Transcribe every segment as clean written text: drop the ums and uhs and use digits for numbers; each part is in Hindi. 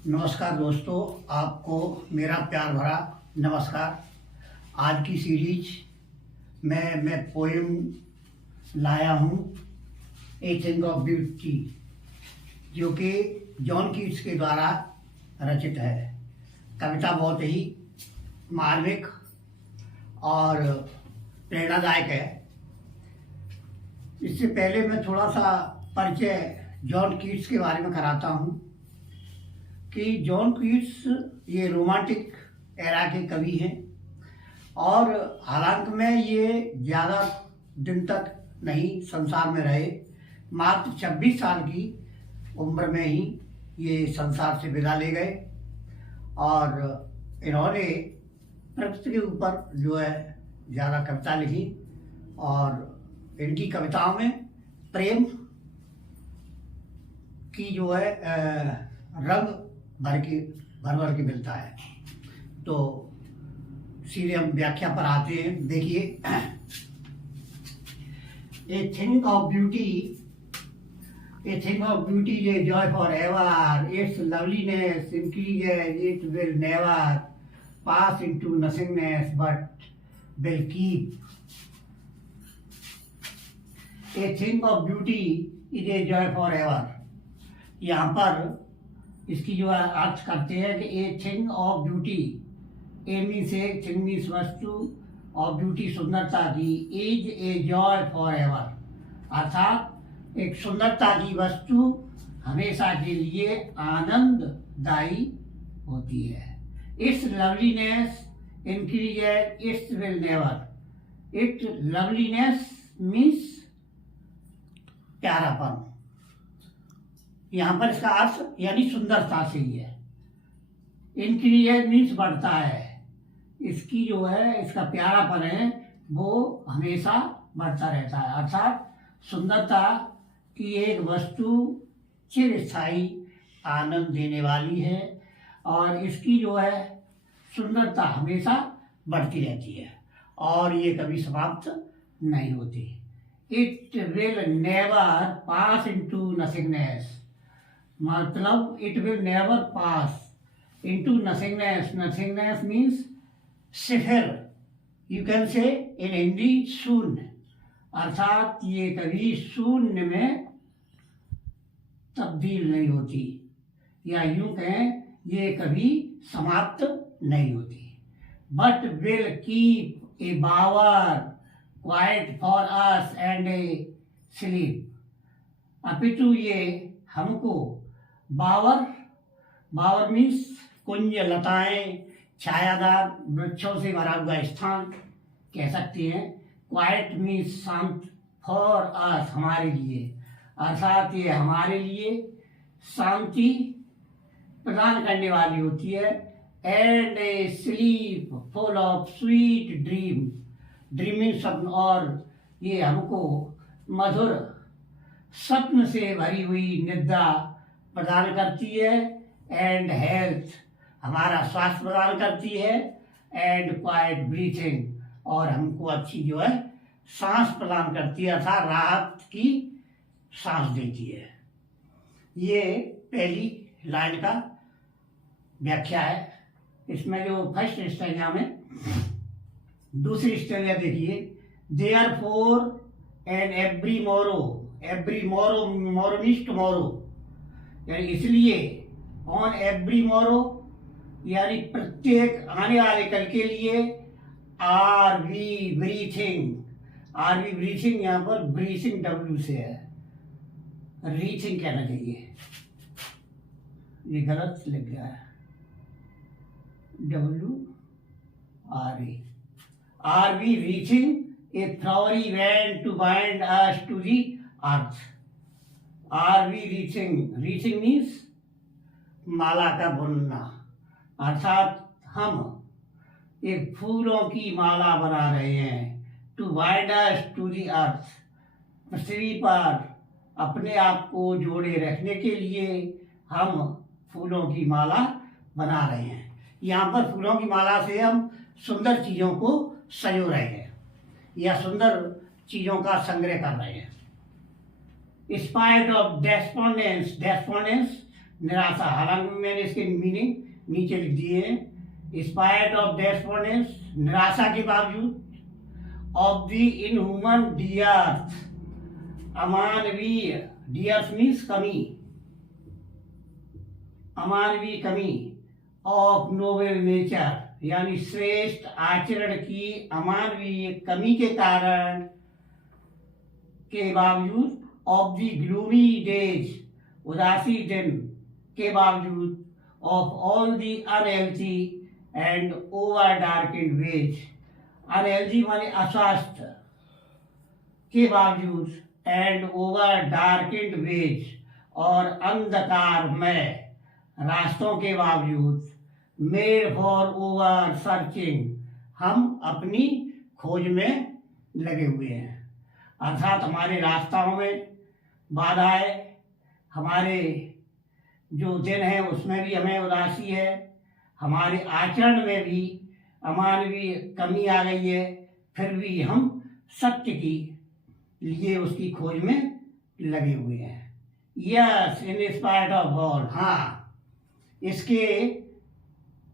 नमस्कार दोस्तों, आपको मेरा प्यार भरा नमस्कार। आज की सीरीज में मैं पोएम लाया हूँ ए थिंग ऑफ ब्यूटी, जो कि जॉन कीट्स के द्वारा रचित है। कविता बहुत ही मार्मिक और प्रेरणादायक है। इससे पहले मैं थोड़ा सा परिचय जॉन कीट्स के बारे में कराता हूँ कि जॉन कीट्स ये रोमांटिक एरा के कवि हैं और हालांकि में ये ज़्यादा दिन तक नहीं संसार में रहे। मात्र 26 साल की उम्र में ही ये संसार से विदा ले गए और इन्होंने प्रकृति के ऊपर जो है ज़्यादा कविता लिखी और इनकी कविताओं में प्रेम की जो है रंग भर के मिलता है। तो सीधे हम व्याख्या पर आते हैं। देखिए, a thing of beauty is a joy for ever, it's loveliness increases, it will never pass into nothingness but will keep. A thing of beauty is a joy for ever. यहाँ पर इसकी जो अर्थ करते हैं कि a thing of beauty, A means एक, थिंग मीन्स वस्तु, और ब्यूटी सुंदरता की, is a joy for ever अर्थात एक सुंदरता की वस्तु हमेशा के लिए आनंददायी होती है। Its loveliness increases, its will never. It loveliness means प्यारापन। यहाँ पर इसका अर्थ यानी सुंदरता से ही है। इंक्रीजेज मीन्स बढ़ता है। इसकी जो है इसका प्यारापन है वो हमेशा बढ़ता रहता है। अर्थात सुंदरता की एक वस्तु चिरस्थायी आनंद देने वाली है और इसकी जो है सुंदरता हमेशा बढ़ती रहती है और ये कभी समाप्त नहीं होती। It will never pass into nothingness, मतलब it will never pass into nothingness. Nothingness means सिफर, you can say in Hindi शून्य, अर्थात ये कभी शून्य में तब्दील नहीं होती, या यूं कहें ये कभी समाप्त नहीं होती। But will keep a bower quiet for us and a sleep, अपितु ये हमको बावर मीन्स कुंज, लताएं, छायादार वृक्षों से भरा हुआ स्थान कह सकते हैं। क्वाइट मीन्स शांत, फॉर अस हमारे लिए, अर्थात ये हमारे लिए शांति प्रदान करने वाली होती है। And a sleep full of sweet dream, dreaming स्वप्न, और ये हमको मधुर स्वप्न से भरी हुई निद्रा प्रदान करती है। एंड हेल्थ, हमारा स्वास्थ्य प्रदान करती है। एंड क्वाइट ब्रीथिंग, और हमको अच्छी जो है सांस प्रदान करती है, अर्थात राहत की सांस देती है। ये पहली लाइन का व्याख्या है। इसमें जो फर्स्ट स्टेंजा में, दूसरी स्टेंजा देखिए, therefore and every morrow means tomorrow, यानी इसलिए, ऑन एवरी मोरो यानी प्रत्येक आने वाले कल के लिए, आर वी ब्रीथिंग, यहाँ पर ब्रीथिंग डब्ल्यू से है, रीथिंग कहना चाहिए, ये गलत लिख गया है, WRE। Are we reaching a flowery van to bind us to the earth. Are we reaching means माला का बुनना, अर्थात हम एक फूलों की माला बना रहे हैं। To bind us to the earth, पृथ्वी पर अपने आप को जोड़े रखने के लिए हम फूलों की माला बना रहे हैं। यहाँ पर फूलों की माला से हम सुंदर चीज़ों को संजो रहे हैं या सुंदर चीज़ों का संग्रह कर रहे हैं। स्पाइट ऑफ डेस्पोंडेंस निराशा। हालांकि मैंने इसके मीनिंग नीचे लिख दिए हैं। स्पाइट ऑफ डेस्परनेस, निराशा के बावजूद। ऑफ द इनह्यूमन डियर्थ, अमानवीय, डियर्थ मीन्स कमी, अमानवीय कमी। ऑफ नोबल नेचर, यानी श्रेष्ठ आचरण की अमानवीय कमी के कारण के बावजूद। ऑफ द ग्लूमी डेज, उदासी दिन के बावजूद। Of all the unhealthy and over darkened ways, unhealthy माने अस्वास्थ्य के बावजूद। एंड ओवर डार्केंड वेज, और अंधकारमय रास्तों के बावजूद। मेड फॉर ओवर सर्चिंग, हम अपनी खोज में लगे हुए हैं। अर्थात हमारे रास्ताओं में बाधाएं, हमारे जो दिन है उसमें भी हमें उदासी है, हमारे आचरण में भी अमानवीय कमी आ गई है, फिर भी हम सत्य की लिए उसकी खोज में लगे हुए हैं। Yes, in spite of all, हाँ, इसके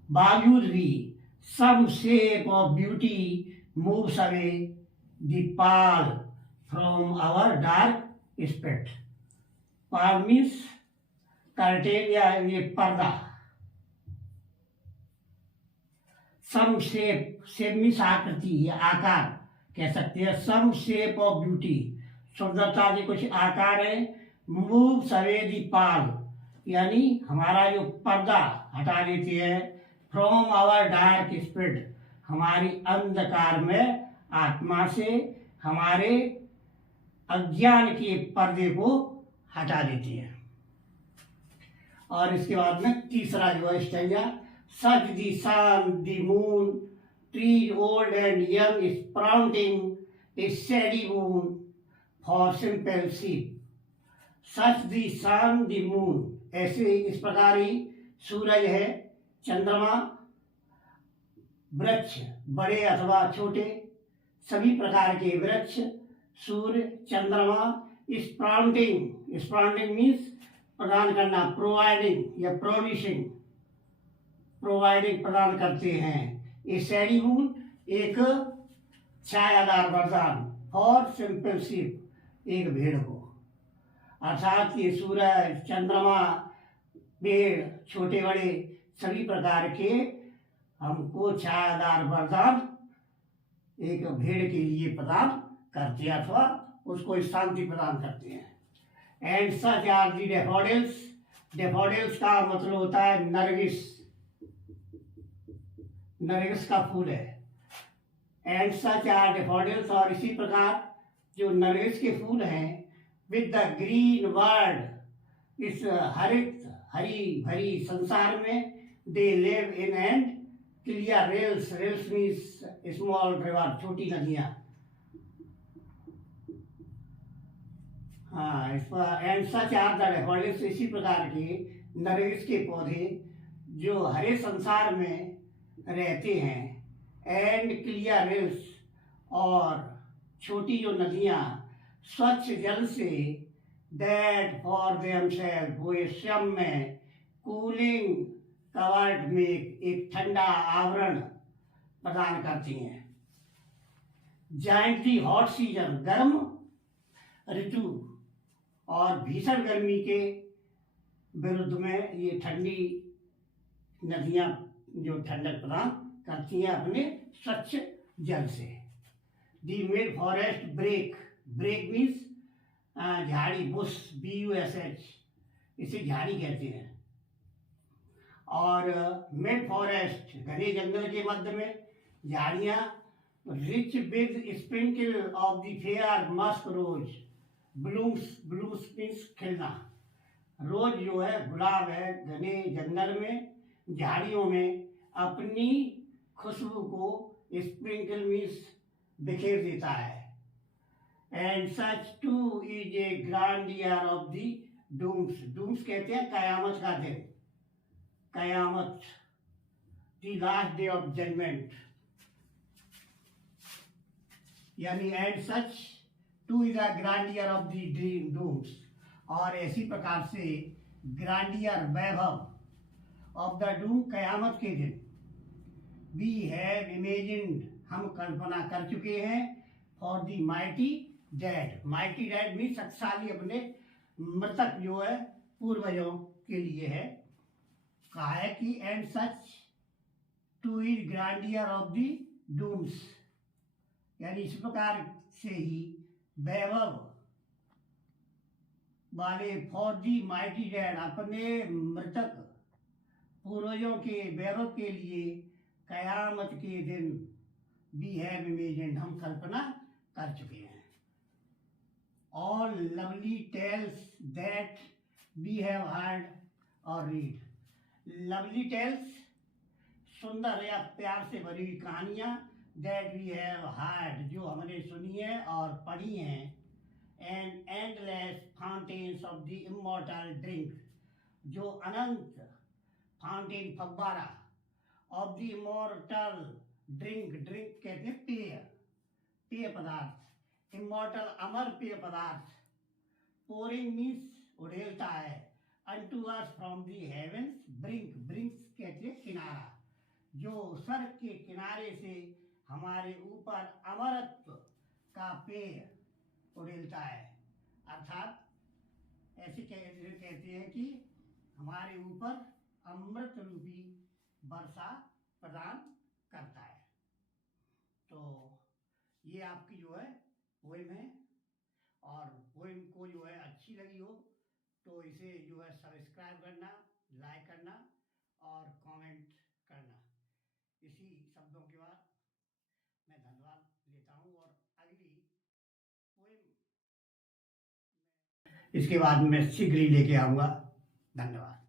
बावजूद भी some shape of beauty moves away the pall from our dark spirit. Pall means curtain या ये पर्दा। सम शेप, शेप मीन्स आकृति या आकार कह सकते हैं। सम शेप ऑफ ब्यूटी, सुंदरता के कुछ आकार है। मूव्स अवे द पाल, यानी हमारा जो पर्दा हटा देती है। फ्रॉम आवर डार्क स्पिरिट, हमारी अंधकार में आत्मा से हमारे अज्ञान के पर्दे को हटा देती है। और इसके बाद में तीसरा जो है stanza, such the sun the moon, trees old and young sprouting a shady moon for simple sheep. Such the sun the moon, ऐसे इस प्रकार ही सूरज है, चंद्रमा, वृक्ष बड़े अथवा छोटे, सभी प्रकार के वृक्ष, सूर्य, चंद्रमा। स्प्राउटिंग, स्प्राउटिंग मीन्स प्रदान करना, प्रोवाइडिंग या प्रोड्यूसिंग, प्रोवाइडिंग प्रदान करते हैं। ए शेडी मून, एक छायादार वरदान। फॉर सिंपल शीप, एक भेड़ को। अर्थात ये सूरज, चंद्रमा, पेड़, छोटे बड़े सभी प्रकार के हमको छायादार वरदान एक भेड़ के लिए प्रदान करते हैं अथवा उसको शांति प्रदान करते हैं। And such are the daffodils, daffodils का मतलब होता है नरगिस, नरगिस का फूल है। एंड सच आर डेफोडिल्स, और इसी प्रकार जो नरगिस के फूल हैं, विद द ग्रीन वर्ल्ड, इस हरित हरी भरी संसार में। They live in and clear rills, rills means small river, छोटी नदियां। हाँ, एंड सच आर द डेफोडिल्स, इसी प्रकार के नरगिस के पौधे जो हरे संसार में रहते हैं। एंड क्लियर रेल्स, और छोटी जो नदियां स्वच्छ जल से। दैट फॉर देमसेल्फ, वो स्वयं में कूलिंग कवर्ड में एक ठंडा आवरण प्रदान करती हैं। जाइंटली हॉट सीजन, गर्म ऋतु, और भीषण गर्मी के विरुद्ध में ये ठंडी नदियां जो ठंडक प्रदान करती हैं अपने स्वच्छ जल से। The mid forest brake, brake means झाड़ी, बुश, BUSH, इसे झाड़ी कहते हैं। और मिड फॉरेस्ट, घने जंगल के मध्य में झाड़ियां। Rich with sprinkle of the fair musk rose, blooms, blooms means खिलना। रोज जो है गुलाब है, घने जंगल में झाड़ियों में अपनी खुशबू को स्प्रिंकल मीन्स बिखेर देता है। And such too is a grandeur of the dooms, dooms कहते हैं कयामत का दिन, कयामत, the last day of judgement, यानी and such too is a grandeur of the dooms. और ऐसी प्रकार से ग्रांडियर वैभव ऑफ द डूम, कयामत के दिन। वी हैव इमेजिन्ड, हम कल्पना कर चुके हैं। For the mighty dead, mighty dead भी शक्तिशाली अपने मृतक जो है पूर्वजों के लिए है। कहा है कि and such too is grandeur of the dooms, यानी इस प्रकार से ही वैभव वाले फॉर दी माइटी डेड, अपने मृतक पूर्वजों के वैभव के लिए कयामत के दिन वी हैव इमेजिन्ड, हम कल्पना कर चुके हैं। All lovely tales that we have heard और रीड, लवली टेल्स सुंदर या प्यार से भरी हुई कहानियाँ, दैट वी हैव हर्ड जो हमने सुनी है और पढ़ी हैं, and endless fountains of the immortal drink, जो अनंत फाउंटेन फव्वारा of the immortal drink, drink कहते हैं पेय, पेय पदार्थ, इमॉर्टल अमर पेय पदार्थ, पोरिंग मीन्स उड़ेलता है, unto us from the heavens, brink, brinks कहते हैं किनारा, जो स्वर्ग के किनारे से हमारे ऊपर अमरत्व का पेय उड़ेलता है। अर्थात ऐसे कहते हैं कि हमारे ऊपर अमृत रूपी वर्षा प्रदान करता है। तो ये आपकी जो है पोएम है, और पोएम को जो है अच्छी लगी हो तो इसे जो है सब्सक्राइब करना, लाइक करना और कमेंट करना। इसी शब्दों के बाद मैं धन्यवाद लेता हूँ और अगली पोएम इसके बाद मैं शीघ्र ही लेके आऊँगा। धन्यवाद।